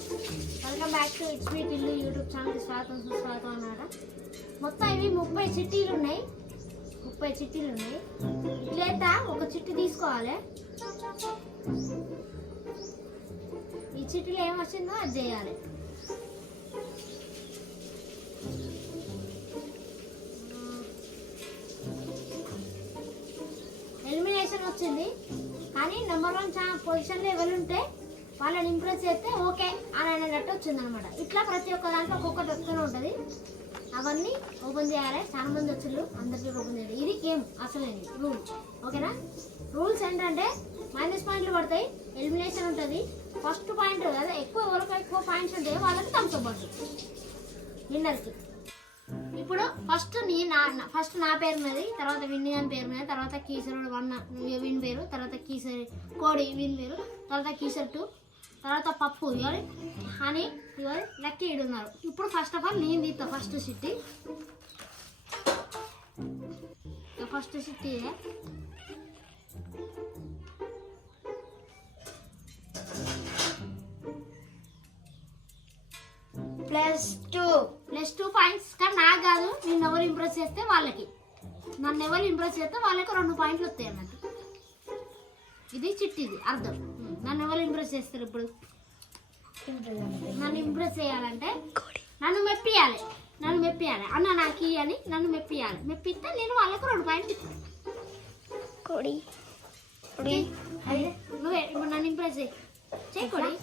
Welcome back to it's me Tillu YouTube ఛానల్కి స్వాగతం సుస్వాగతం అన్నమాట. మొత్తం ఇవి 30 చిట్టీలు ఉన్నాయి. 30 చిట్టీలు ఉన్నాయి. లేదా ఒక చిట్టి తీసుకోవాలి. ఈ చిట్టీలో ఏమొచ్చిందో అది చేయాలి. ఎలిమినేషన్ వచ్చింది కానీ నెంబర్ 1 పొజిషన్లో ఎవరు ఉంటే వాళ్ళని ఇంప్రెస్ చేస్తే ఓకే అని అనేటట్టు వచ్చింది అనమాట. ఇట్లా ప్రతి ఒక్క దాంట్లో ఒక్కొక్కటి వస్తూనే ఉంటుంది. అవన్నీ ఓపెన్ చేయాలి. చాలా మంది వచ్చిళ్ళు, అందరికీ ఓపెన్ చేయాలి. ఇది గేమ్ అసలేని రూల్. ఓకేనా? రూల్స్ ఏంటంటే మైనస్ పాయింట్లు పడతాయి, ఎలిమినేషన్ ఉంటుంది. ఫస్ట్ పాయింట్ అదే ఎవరికి ఎక్కువ పాయింట్స్ ఉంటాయి వాళ్ళకి థమ్స్ అప్ పడుతుంది విన్నర్కి. ఇప్పుడు ఫస్ట్ నా పేరు మీద, తర్వాత విన్ని అని పేరు మీద, తర్వాత కీసరుడు 1 విన్ పేరు, తర్వాత కీసరి కోడి విన్ పేరు, తర్వాత కీసర్ 2, తర్వాత పప్పు ఇవ్వాలి అని ఇవ్వాలి. లక్కీ ఉన్నారు. ఇప్పుడు ఫస్ట్ ఆఫ్ ఆల్ నేను తీస్తా ఫస్ట్ సిట్టి. ఫస్ట్ సిట్టి +2 పాయింట్స్. కానీ నాకు కాదు, నేను ఎవరు ఇంప్రెస్ చేస్తే వాళ్ళకి, నన్ను ఎవరు ఇంప్రెస్ చేస్తే వాళ్ళకి 2 పాయింట్లు వస్తాయి అన్నట్టు. ఇది చిట్టిది అర్థం. నన్ను ఎవరు ఇంప్రెస్ చేస్తారు? ఇప్పుడు నన్ను ఇంప్రెస్ చేయాలంటే నన్ను మెప్పియాలి. అన్న నాకు అని నన్ను మెప్పిస్తే నేను వాళ్ళకు 2 పాయింట్లు ఇస్తాను. నువ్వే ఇప్పుడు నన్ను ఇంప్రెస్ చేయకూడదు.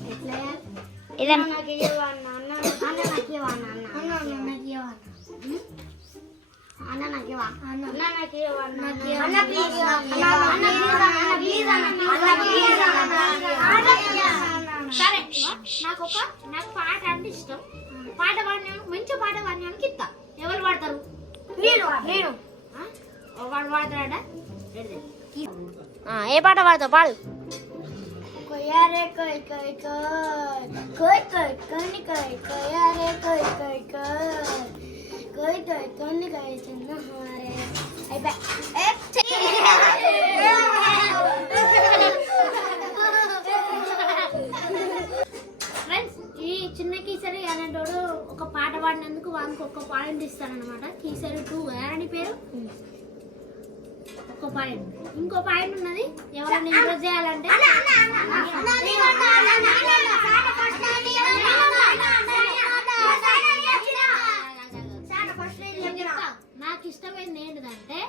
సరే, నాకు పాట అంటే ఇష్టం. పాట పాడిన మంచి పాట పాడినానికి ఇస్తా. ఎవరు పాడతారు? వాడు పాడతాడ. ఏ పాట పాడతావు? పాడు. కొయ్యారే కొయ్ కొయ్ కొయ్ కొయ్ కొన్ని కొయ్ కొయ్యారే కొయ్ కొయ్ కొయ్ కొయ్ కొన్ని కొయ్ చిన్న హారే ఫ్రెండ్స్, ఈ చిన్న కీసరి అనేటోడు ఒక పాట పాడినందుకు వానికి 1 పాయింట్ ఇస్తానన్నమాట. కీసరి 2 అని పేరు, 1 పాయింట్. ఇంకో పాయింట్ ఉన్నది. ఎవరైనా ఇంప్రెస్ చేయాలంటే నాకు ఇష్టమైనది ఏంటిదంటే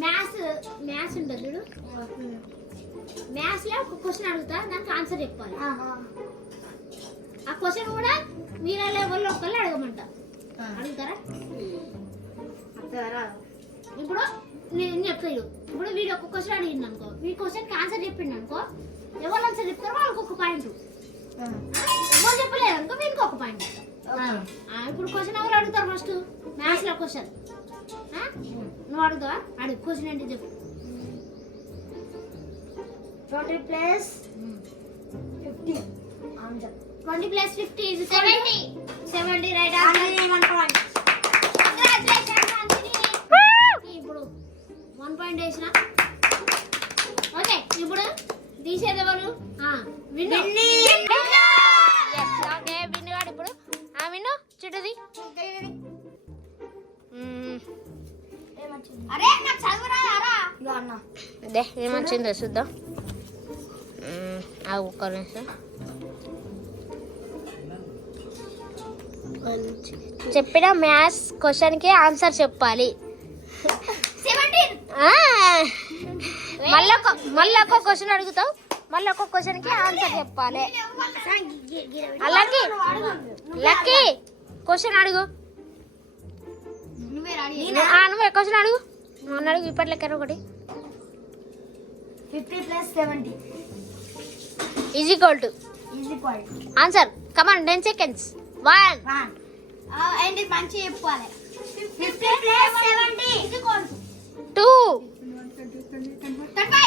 మ్యాథ్స్ ఉంటుంది చూడు. మ్యాథ్స్లో ఒక క్వశ్చన్ అడుగుతా, దానికి ఆన్సర్ చెప్పాలి. ఆ క్వశ్చన్ కూడా మీరే లెవెల్లో ఒకళ్ళు అడగమంట. అడుగుతారా? ఇప్పుడు నేను చెప్తాను. ఇప్పుడు వీడు ఒక క్వశ్చన్ అడిగింది అనుకో, ఈ క్వశ్చన్కి ఆన్సర్ చెప్పిండు అనుకో, ఎవరు ఆన్సర్ చెప్తారో వాళ్ళకి 1 పాయింట్. ఎవరు చెప్పలేదు అనుకో వీనికి 1 పాయింట్. ఇప్పుడు క్వశ్చన్ ఎవరు అడుగుతారు? ఫస్ట్ మ్యాథ్స్లో క్వశ్చన్ నువ్వు అడుగుతావా? అడుగు. క్వశ్చన్ ఏంటి చెప్పు. 20 + 50 ఆన్సర్. 20 + 50 is 70 right answer. ఇప్పుడు 1 పాయింట్ వేసిన. ఓకే, ఇప్పుడు తీసేది ఎవరు? విన్ను. ఓకే, విన్ను గాడు. ఇప్పుడు విన్ను చిట్టుది. అదే ఏమొచ్చిందో చూద్దాం. ఒక్క నిమిషం. చెప్పిన మ్యాథ్స్ క్వశ్చన్కి ఆన్సర్ చెప్పాలి. మళ్ళీ ఒక క్వశ్చన్ అడుగుతావు, మళ్ళీ ఒక క్వశ్చన్కి ఆన్సర్ చెప్పాలి. లక్కీ క్వశ్చన్ అడుగు. నువ్వే క్వశ్చన్ అడుగు. అడుగు. ఇప్పట్లెక్క ఒకటి. 50 + 70 = ఆన్సర్. Come on, 10 seconds. 1 అండ్ మంచి చెప్పాలి. 50 + 70 2 30.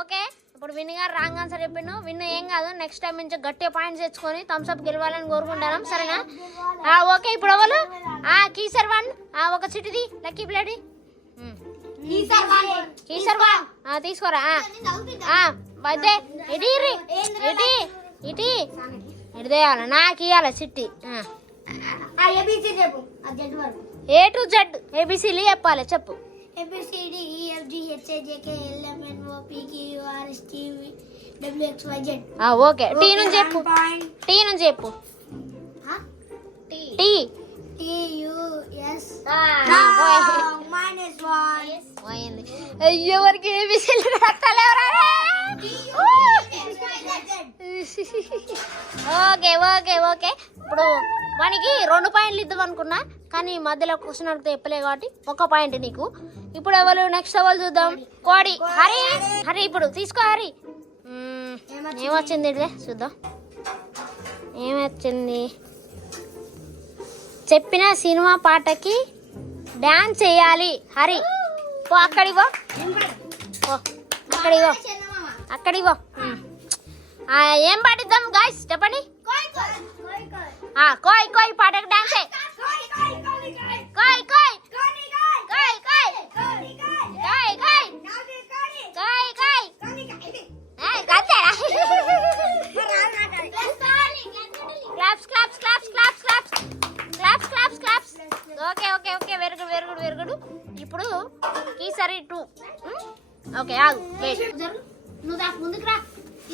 ఓకే. ఇప్పుడు విన్ గారు రాంగ్ ఆన్సర్ చెప్పిండు. విన్ ఏం కాదు, నెక్స్ట్ టైం నుంచి గట్టిగా పాయింట్స్ తెచ్చుకొని థమ్స్ అప్ గెలవాలని కోరుకుంటాం. సరేనా? ఓకే. ఇప్పుడు ఎవరు కీసర్ వన్ ఒక చిటిది లక్కీ ప్లేట్ కీసర్ వన్ తీసుకోరా. అయితే ఇటీ ఇటీ ఇటీ ఇడిదేయాల నాకు ఇవ్వాలి చిట్టి. ఏ టు జెడ్ ఏబిసిలు చెప్పాలి, చెప్పు. ఓకే. టీ నుంచి చెప్పు, టీ నుంచి చెప్పు. టీ ఎవరికి ఏబిసిలు ఓకే ఓకే ఓకే. ఇప్పుడు మనకి 2 పాయింట్లు ఇద్దాం అనుకున్నా, కానీ మధ్యలో క్వశ్చన్ అడిగితే చెప్పలే కాబట్టి 1 పాయింట్ నీకు. ఇప్పుడు ఎవరు నెక్స్ట్ ఎవరు చూద్దాం. కోడి హరి. హరి ఇప్పుడు తీసుకో. హరి ఏమొచ్చింది చూద్దాం. ఏమొచ్చింది? చెప్పిన సినిమా పాటకి డాన్స్ చేయాలి. హరి పో అక్కడికి పో, అక్కడికి పో, అక్కడికి పో. ఏం పాటిద్దాం గాయ్స్ చెప్పండి. కోయ్ కోయ్ పాటకి డాన్స్ కోయ్ కోయ్ కోయ్ కోయ్ కోయ్ కోయ్ claps claps claps claps claps claps claps claps. Okay okay okay. Very good very good very good. ఇప్పుడు ఈసారి 2. ఓకే ఆగు, వెయిట్. నువ్వు దాకా ముందుకు రా.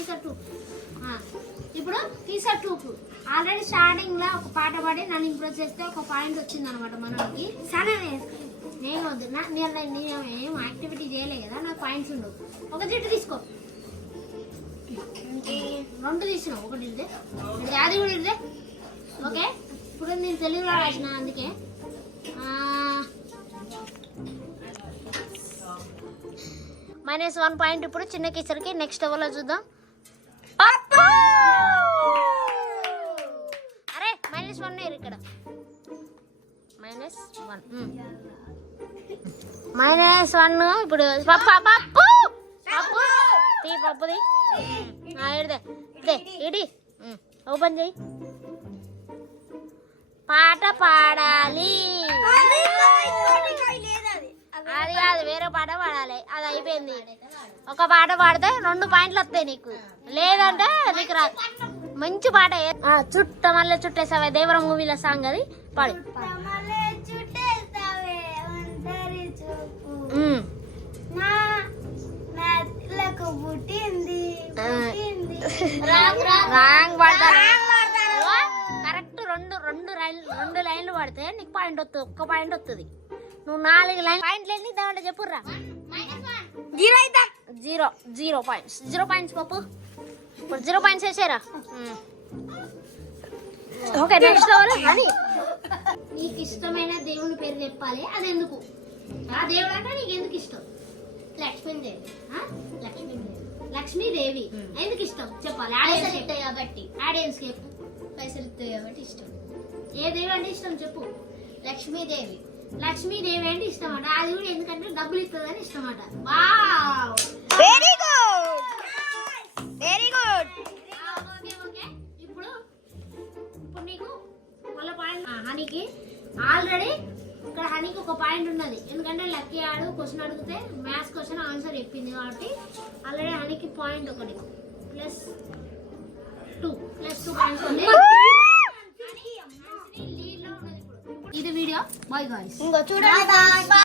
ఈసారి 2. ఇప్పుడు ఈసారి 2కు ఆల్రెడీ స్టార్టింగ్ లో ఒక పాట పాడి నన్ను ఇంప్రెస్ చేస్తే 1 పాయింట్ వచ్చింది అనమాట మనకి. సరే నేను వద్దు, నేను ఏం యాక్టివిటీ చేయలే కదా, నాకు పాయింట్స్ ఉండవు. ఒక చిట్టు తీసుకో. 2 తీసినావు, 1 ఇదే, అది కూడా ఇదే. ఓకే. ఇప్పుడు నేను తెలుగులో రాసిన, అందుకే -1 పాయింట్. ఇప్పుడు చిన్న కిసరికి నెక్స్ట్ ఎవరో చూద్దాం. అరే -1 ఇక్కడ, -1. ఇప్పుడు పప్పు పప్పు పప్పు తీ, పప్పుది ఇడి ఓపెన్ చేయి. పాట పాడాలి. అది కాదు, వేరే పాట పాడాలి. అది అయిపోయింది. 1 పాట పాడితే 2 పాయింట్లు వస్తాయి నీకు, లేదంటే నీకు రాదు. మంచి పాట. చుట్టమల్లె చుట్టేసావే దేవరం మూవీలో సాంగ్, అది పాడు. కరెక్ట్ 2 లైన్లు పడితే నీకు పాయింట్ వస్తుంది, 1 పాయింట్ వస్తుంది. నువ్వు 4 లైన్ పాయింట్లు ఎన్ని దాంట్లో చెప్పుర్రా. 0 పాయింట్స్. 0 పాయింట్స్ పప్పు. ఇప్పుడు 0 పాయింట్స్ వేసారా. ఓకే నెక్స్ట్ అని నీకు ఇష్టమైన దేవుని పేరు చెప్పాలి. అది ఎందుకు ఆ దేవుడు అంటే నీకు ఎందుకు ఇష్టం? లక్ష్మీదేవి. లక్ష్మీదేవి ఎందుకు ఇష్టం చెప్పాలి. ఆడియన్స్ కి పైసలు ఇస్తాయి కాబట్టి ఇష్టం. ఏ దేవి అంటే ఇష్టం చెప్పు. లక్ష్మీదేవి. లక్ష్మీదేవి అంటే ఇష్టం అట. అది కూడా ఎందుకంటే డబ్బులు ఇస్తుందని ఇష్టం అట. Very good very good. Okay. ఇప్పుడు నీకు వాళ్ళ పాయింట్. హనీకి ఆల్రెడీ ఇక్కడ హనీకి 1 పాయింట్ ఉన్నది, ఎందుకంటే లక్కీ ఆడు క్వశ్చన్ అడిగితే మ్యాథ్స్ క్వశ్చన్ ఆన్సర్ చెప్పింది కాబట్టి ఆల్రెడీ హనీకి పాయింట్ 1 +2 పాయింట్స్ ఉంది. ఇది వీడియో. Bye guys. ఇంకో చూడండి.